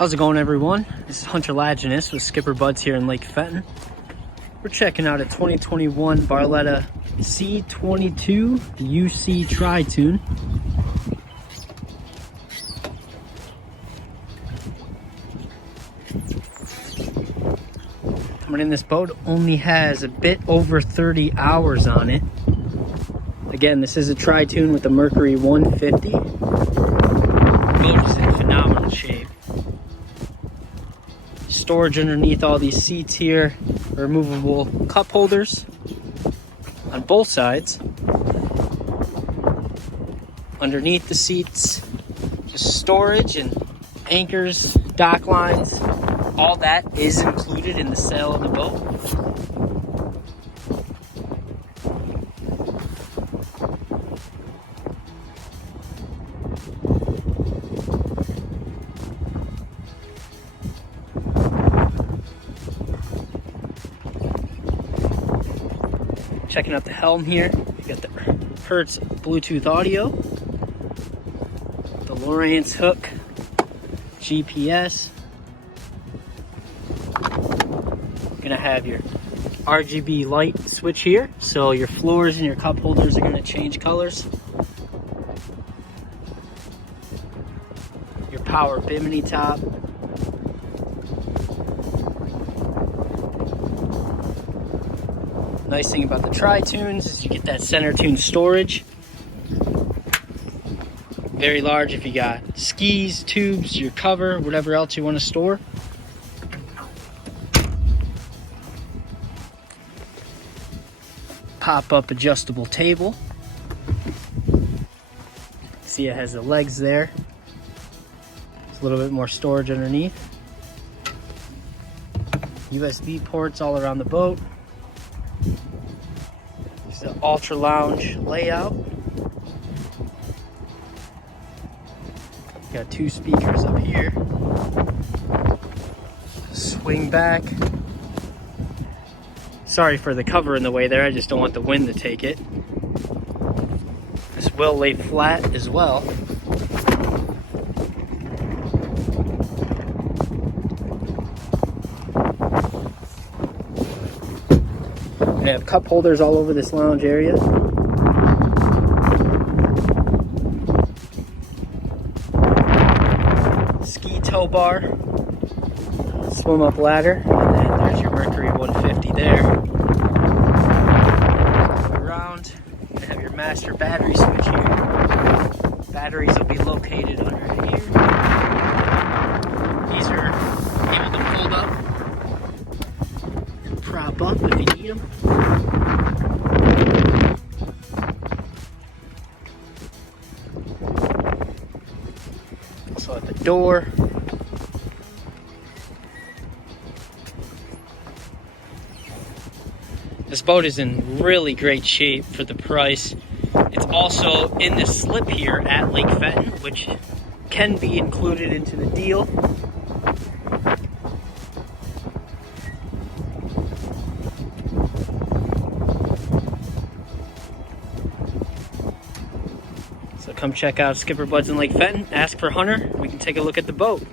How's it going, everyone? This is Hunter Laginus with SkipperBud's here in Lake Fenton. We're checking out a 2021 Barletta C22UC Tri-Toon. Coming in, this boat only has a bit over 30 hours on it. Again, this is a Tri-Toon with a Mercury 150. The boat is in phenomenal shape. Storage underneath all these seats here, removable cup holders on both sides. Underneath the seats, just storage and anchors, dock lines. All that is included in the sale of the boat. Checking out the helm here, you got the Hertz Bluetooth audio, the Lowrance hook, GPS. You're gonna have your RGB light switch here, so your floors and your cup holders are gonna change colors. Your power bimini top. Nice thing about the Tri-Toons is you get that center tune storage. Very large if you got skis, tubes, your cover, whatever else you want to store. Pop-up adjustable table. See, it has the legs there. There's a little bit more storage underneath. USB ports all around the boat. It's the ultra lounge layout. Got two speakers up here. Swing back. Sorry for the cover in the way there, I just don't want the wind to take it. This will lay flat as well. We have cup holders all over this lounge area. Ski tow bar, swim up ladder, and then there's your Mercury 150 there. Around, you have your master battery switch here. Batteries will be located under here. These are able to fold up and prop up if you need them. Also at the door. This boat is in really great shape for the price. It's also in the slip here at Lake Fenton, which can be included into the deal. So come check out SkipperBud's in Lake Fenton, ask for Hunter, we can take a look at the boat.